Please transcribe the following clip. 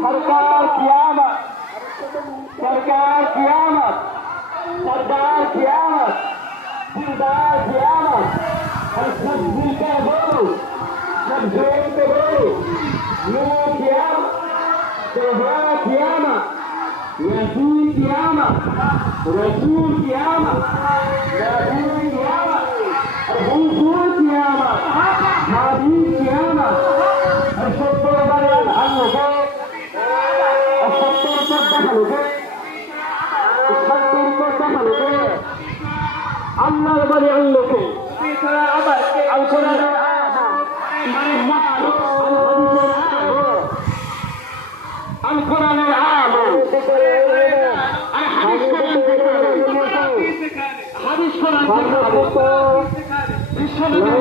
सरकार कियामत, सरकार कियामत, सरदार कियामत, दिलदार कियामत, और सब मिलकर बोलो, सब जोड़ के बोलो, नूर कियामत, तौबा कियामत, यासीन कियामत, रसूल कियामत, नबी कियामत, हुजूर कियामत, हादी कियामत, और सत्तर बयान अल्लाह আল্লাহর বাড়ি আল্লাহকে আল কোরআনের আল কোরআনের আলো হাদিস কোরআন বিশ্বনবীর